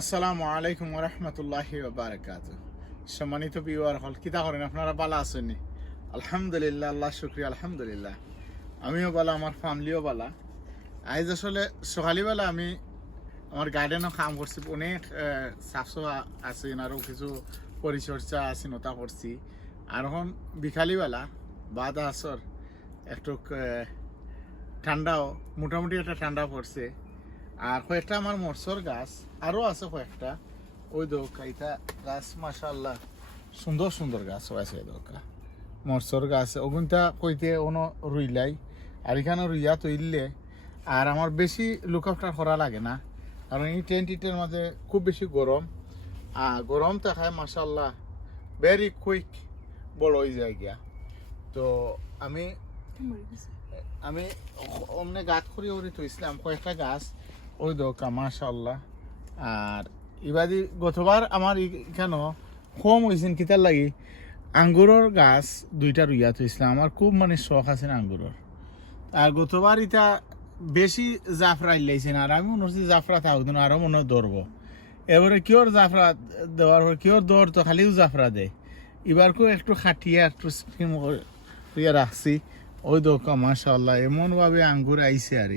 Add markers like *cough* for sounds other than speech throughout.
আসসালামু আলাইকুম রহমতুল্লাহ বারকাত সম্মানিত বিওয়ার হল কিতা করেন? আপনারা বালা আসেননি আলহামদুলিল্লাহ, আল্লাহ শুক্রিয়া, আলহামদুলিল্লাহ। আমিও বালা, আমার ফ্যামিলিও বালা। আজ আসলে সকালবেলা আমি আমার গার্ডেনও কাম করছি, অনেক সাফ সাফা আছে আরও কিছু পরিচর্যা আছে নতা করছি। আর এখন বিকালিবেলা বাদ আসর একটু ঠান্ডাও, মোটামুটি একটা ঠান্ডা পড়ছে। আর কয়েকটা আমার মরসর গাছ আরও আছে কয়েকটা। ওই দোকা এটা গাছ মাশাল্লাহ সুন্দর সুন্দর গাছ আছে দোকা মরসর গাছ, ওগুনটা কইতে ono রুইলাই আর এখানে রুইয়া তৈরলে আর আমার বেশি লুক আফটার করা লাগে না। কারণ এই টেন্ট ইটের মাঝে খুব বেশি গরম। আর গরম থাকায় মাশাল্লাহ ভেরি কুইক বড় হয়ে যায় গিয়া। তো আমি আমি অমনে গাছ করে ওরে থইছিলাম, কয়েকটা গাছ। ওই দোকা মাশাল্লাহ আর ইবাদি গতবার আমার এখানে কম হয়েছেন কিতার লাগি। আঙ্গুরের গাছ দুইটা রুইয়া থইছিলাম। আমার খুব মানে শখ আছে আঙ্গুরের। আর গতবার এটা বেশি জাফরা লাইছেন আর আমি মনে হচ্ছে জাফরা থাকুন আরও মনে ধরবো। এবারে কিওর জাফরা দেওয়ার পর, কিওর দৌড় তো খালিও জাফরা দেয়। এবারকেও একটু খাটিয়ে, একটু স্কিম রাখছি। ওই দোকা মাশাল্লাহ এমনভাবে আঙ্গুর আইছে আর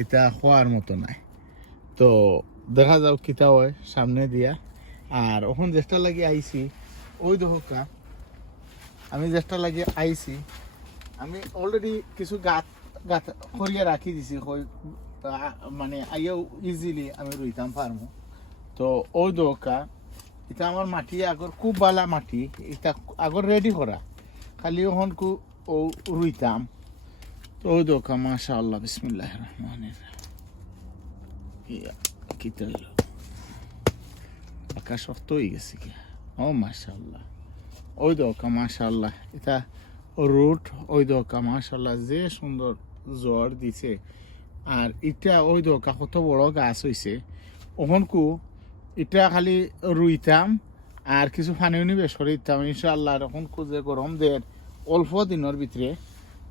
এটা খোয়ার মতো নাই। তো দেখা যাও কিতা হয় সামনে দিয়া। আর ওখান যেটা লাগি আইছি, ওই দোকা আমি যেটা লাগি আইছি, আমি অলরেডি কিছু গাত গাছ করিয়া রাখি দিছি মানে আইয়াও ইজিলি আমি রইতাম পারমু তো। ওই দোকা এটা আমার মাটি আগর খুব বালা মাটি, এটা আগর রেডি করা খালি ওখান কু ও রুইতাম তো ওই দোকা মাশা কি আকাশ শক্ত হয়ে গেছে কি ও মাশা আল্লাহ ওই দোকা এটা রুট ওই দোকা মাশা আল্লাহ যে সুন্দর জ্বর দিছে আর এটা ওই দোকা কত বড় গাছ হয়েছে ওখানকু এটা খালি রুইতাম আর কিছু পানি উনি বেশ করে দিতাম ইনশাআল্লাহ এখন যে গরম দের অল্প দিনের ভিতরে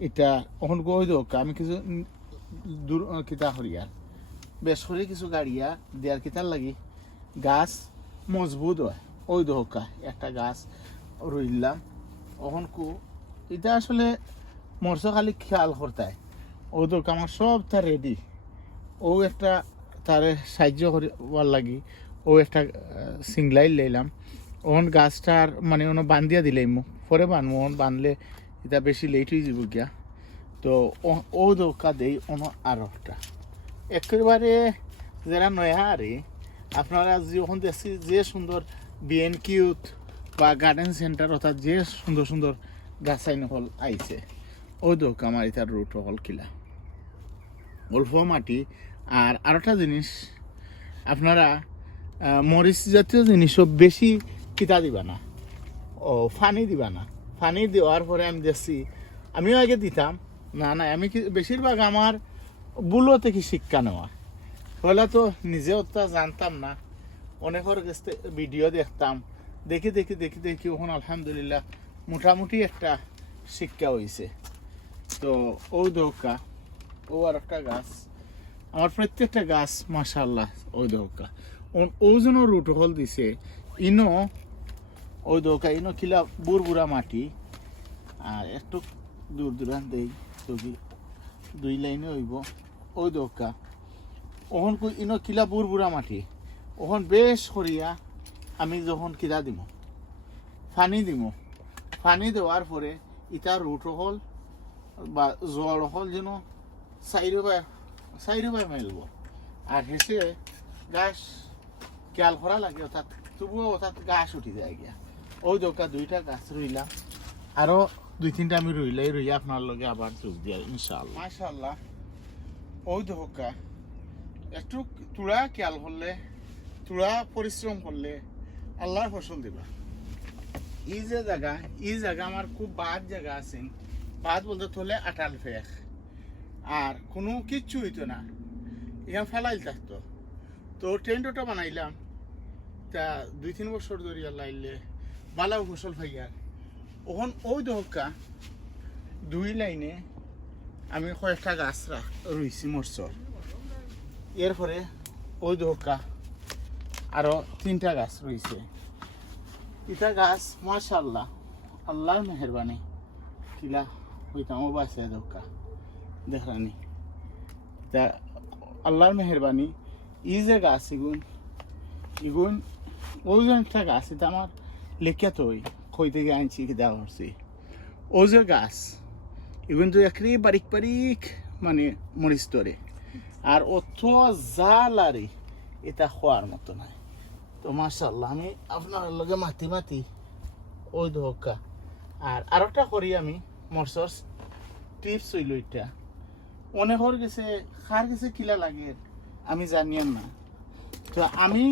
এটা এখন গই দোক আমি কিছু দূর কিতা হরিয়ার বেশ করে কিছু গাড়িয়া দেয়ার কিতার লাগি। গাছ মজবুত হয় ওই দোকা একটা গাছ রইলাম। ওখন কু, এটা আসলে মরস খালি খেয়াল করতায় ও দোক আমার সবটা রেডি ও একটা তারে সাহায্য করিবার লাগি। ও একটা সিংলাই লইলাম। ওহন গাছটার মানে ono বান্ধিয়া দিলাই মোক পরে বানবো ওহন বানলে এটা বেশি লেট হয়ে যাব গিয়া। তো ও- ও দোকা দেই অন আরও একটা একেবারে যারা নয়া আরে আপনারা যখন দেখছি যে সুন্দর বিএন কিউত বা গার্ডেন সেন্টার অর্থাৎ যে সুন্দর সুন্দর গাছাইন হল আইছে ওই দোক আমার এটার রুট হল কিলা। অল্প মাটি আর আরেকটা জিনিস। আপনারা মরিচ জাতীয় জিনিসও বেশি কিতা দিবা না। ও ফানি দিবা না। ফানি দেওয়ার পরে আমি দেখছি, আমিও আগে দিতাম। না না, আমি বেশিরভাগ আমার বুলো থেকে শিক্ষা নেওয়া। হলে তো নিজেও তা জানতাম না। অনেকের কাছে ভিডিও দেখতাম। দেখি দেখি দেখি দেখি ওখানে আলহামদুলিল্লাহ মোটামুটি একটা শিক্ষা হয়েছে তো, ও দৌকা, ও আর একটা গাছ। আমার প্রত্যেকটা গাছ মাশাল্লাহ ওই দৌকা। ওজনও রুট হল দিছে, ইনো ওই দৌকা ইনো কিলা বুড়বুড়া মাটি। আর একটু দূর দূরান দেই লাইনে হইব। ওই দৌকা ওহন ইনো কিলা বুড়বুড়া মাটি। ওহন বেশ করিয়া আমি যখন কিলা দিব ফানি দিব ফানি দেওয়ার পরে ইটা রুট হল বা জল হল যেন চাইরো বাই চাইরো বাই মেলব আর হেসে গাছ, খেয়াল করা লাগে, অর্থাৎ তবুও অর্থাৎ গাছ উঠি যায় গিয়া। ওই দোকা দুইটা গাছ রইলাম। আরও দুই তিনটা আমি রইলাই রই, আপনার লগে আবার যোগ দিয়া, ইনশাআল্লাহ। মাশাআল্লাহ। ওই দোকা, একটু তুড়া খেয়াল করলে তুড়া পরিশ্রম করলে আল্লাহর ফসল দিবা। এই যে জায়গা, এই জায়গা আমার খুব বাদ জায়গা আছে। বাদ বলতে তোলে আটাল ফেক। আর কোনো কিচ্ছু হইতো না। এখানে ফেলাইল থাকতো। তো টেন্টটা বানাইলাম। তা দুই তিন বছর ধরে লাইলে বালাও ফসল ফাইয়ার ওখন ওই দহকা দুই লাইনে আমি কয়েকটা গাছ রাখ রুইছি মরচর এরপরে ওই দহকা আরও তিনটা গাছ রয়েছে ইটা গাছ মাশাল্লাহ আল্লাহর মেহরবানি কিলা হইতামও বাঁচে দোকা দেখরানি তা আল্লাহর মেহরবানি ই যে গাছ ইগুন ইগুন ওই একটা গাছ এটা আমার থেকে আনছি দেওয়া করছি ও যে গাছ এগুন তো একরি বারিক বারিক মানে মরিচ ধরে। আর অত জাল আরে এটা খোয়ার মতো নয় তো মাশাল্লাহ আমি আপনার লগে মাতি মাতি, ওই ধোকা আর আরেকটা করি আমি মরসর টিপস হইল এটা। অনেকর গেছে, খার গেছে, কিলা লাগে, আমি জানিয়াম না। তো আমি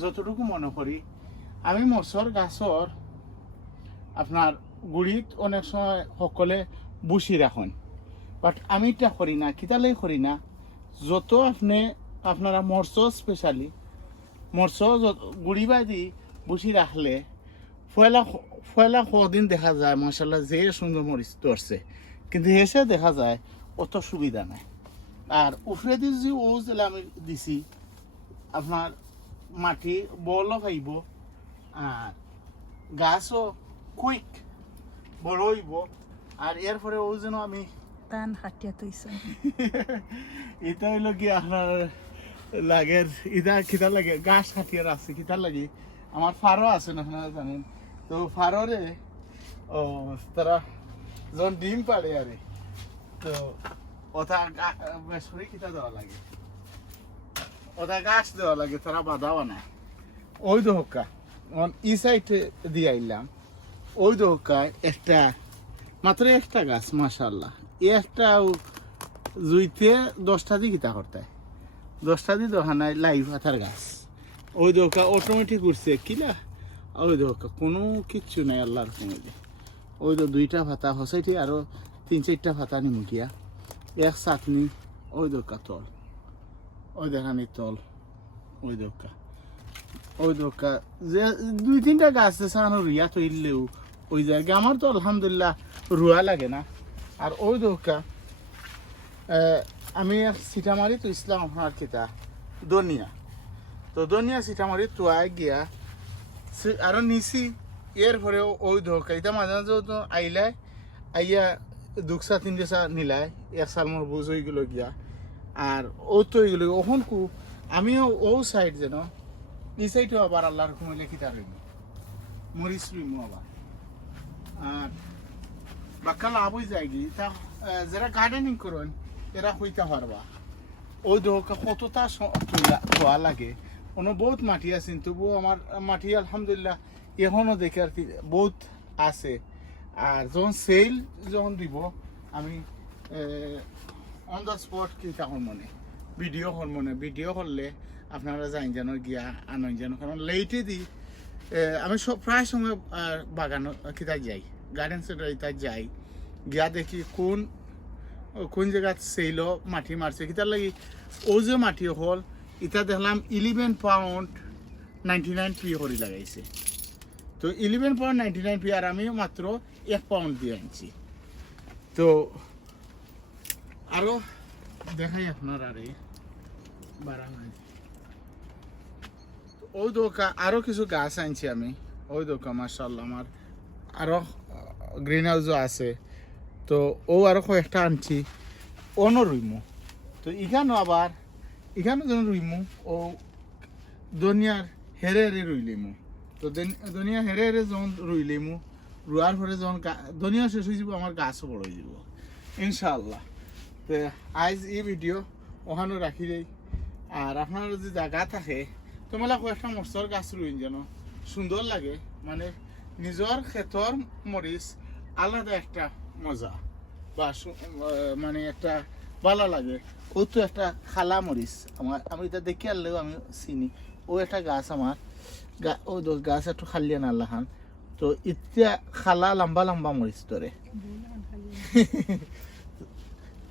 যতটুকু মনে করি আমি মরসর গাছর আপনার গুড়িত অনেক সময় সকলে বসি রাখুন বাট আমি এটা করি না কিতালেই করি না, যত আপনি আপনারা মরচ স্পেশালি মরচ গুড়ি বাদি বসি রাখলে ফয়লা ফয়লা কদিন দেখা যায় মাসাল্লাহ যে সুন্দর মরিচ ধরছে কিন্তু হেসে দেখা যায়, অত সুবিধা নাই। আর উফরে দিয়ে যে ও যেটা আমি দিছি আপনার মাটি বলও পাইব আর গাছও কুইক বড় হইব আর এরপরে ও যেন আমি টান হাতিয়া তৈছে *laughs* এটা হইল কি আপনার লাগের ইটা কিতা লাগে গাছ খাটিয়ার আছে কিতা লাগে। আমার ফারো আছে না আপনারা জানেন। তো ফারোরে ও তারা যখন ডিম পাড়ে আরে। তো ওটা বেসরে কিতা দেওয়া লাগে? ওটা গাছ দেওয়া লাগে তারা বাধা বানায় ওই তো দোহকা। ই সাইডে দিয়ে আইলাম। ওই দোহকায় একটা, মাত্র একটা গাছ মাশাল্লাহ এই একটা জুইতে দশটা দিয়ে কিতা করতে। দশটা দিয়ে দোকানায় লাইভ হাতার গাছ। ওই দোকা অটোমেটিক উঠছে কিলা ওই দোকা কোনো কিচ্ছু নাই আল্লাহর কমে ওই তো দুইটা ভাতা হসাইটি আরও তিন চারটা ভাতা নিমুকিয়া এক চাটনি, ওই দোকা তল। ওই দেখানি তল। ওই দোকা ওই দোকা যে দুই তিনটা গাছ আছে সানো রিয়া তৈলেও ওই জায়গা আমার তো আলহামদুলিল্লাহ রুয়া লাগে না। আর ওই দোকা আমি সিটামারি তো ইসলাম আপনার কিতা, দনিয়া। তো দনিয়া সিটামারি তোয়াই গিয়া সি- আরও নিছি। এর পরে ওই ধোকা এটা মাঝে মাঝে তো আইলাই আইয়া দুকসা তিন দেশা নিলাই এক সাল মোর বুঝ হয়ে গেল গিয়া। আর ও তো হয়ে গেল ওখন কু আমিও ও সাইড যেন এই আবার আল্লাহর ঘুমাইলে কিতা রইল মরিস রইমু আবার। আর বাক্কা লাভ হয়ে যায় কি তা যারা গার্ডেনিং করেন, এরা হইতে পারবা। ওই দোকা কতটা স- লাগে। কোনো বহুত মাটি আছে তবুও আমার মাটি, আলহামদুলিল্লাহ এখনও দেখে আর কি বহুত আছে। আর যখন সেল যখন দিব, আমি অন দ্য স্পট কি তখন মনে। ভিডিও হল মনে, ভিডিও করলে আপনারা যাইন যেন গিয়া আনইন যেন, কারণ লেটে দি আমি সব প্রায় সময় বাগান কিতা যাই গার্ডেন সেন্টার ইতা যাই, গিয়া দেখি কোন কোন জায়গাত সেইল মাটি মারছে, কিতার লাগি ও যে মাটি হল ইটা দেখলাম eleven pound ninety nine P করে লাগাইছে। তো eleven pound ninety nine P আর আমি মাত্র এক পাউন্ড দিয়ে আনছি। তো আরও দেখাই আপনার আরে বারান্দায় ওই দোকা আরও কিছু গাছ আনছি আমি। ওই দোকা মার্শাল্লাহ আমার আরও গ্রিন হাউসও আছে। তো ও আরও কয়েকটা আনছি। অনও রুইমু। তো ইখানো আবার ইখানো যেন রুইমু। ও দুনিয়ার হেরে হেরে রুইলিমু তো দেন- দুনিয়া হেরে হেরে যখন রুইলিমু রুয়ার পরে যখন দুনিয়া শেষ হয়ে যাব, আমার গাছও বড় হয়ে যাব। ইনশাআল্লাহ। তো আজ এই ভিডিও ওখানে রাখি দেই। আর আপনার যদি জায়গা থাকে তোমালা কয়েকটা মরচর গাছ রুইন যেন সুন্দর লাগে। মানে নিজের ক্ষেতর মরিচ আলাদা একটা মজা। বা মানে একটা ভালো লাগে। ও তো একটা খালা মরিচ আমার আমি এটা দেখে আনলেও আমি চিনি। ও একটা গাছ আমার ও গাছ একটু খালিয়া না আল্লাহান তো ইত্যা খালা লম্বা লম্বা মরিচ ধরে *laughs*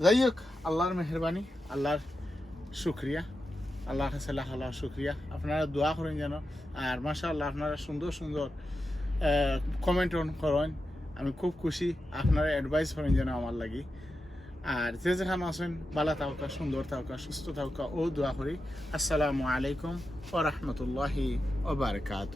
যাই হোক আল্লাহর মেহরবানি, আল্লাহর শুক্রিয়া কাছে লাখ লাখ শুক্রিয়া। আপনারা দোয়া করেন যেন, আর মাসা আল্লাহ আপনারা সুন্দর সুন্দর কমেন্ট অন করেন। আমি খুব খুশি, আপনারা অ্যাডভাইস করেন যেন আমার লাগি। আর যে যেখানে আছেন বালা থাকা, সুন্দর থাকা, সুস্থ থাকা, ও দোয়া করি। আসসালামু আলাইকুম ও রহমতুল্লাহি ও বারকাত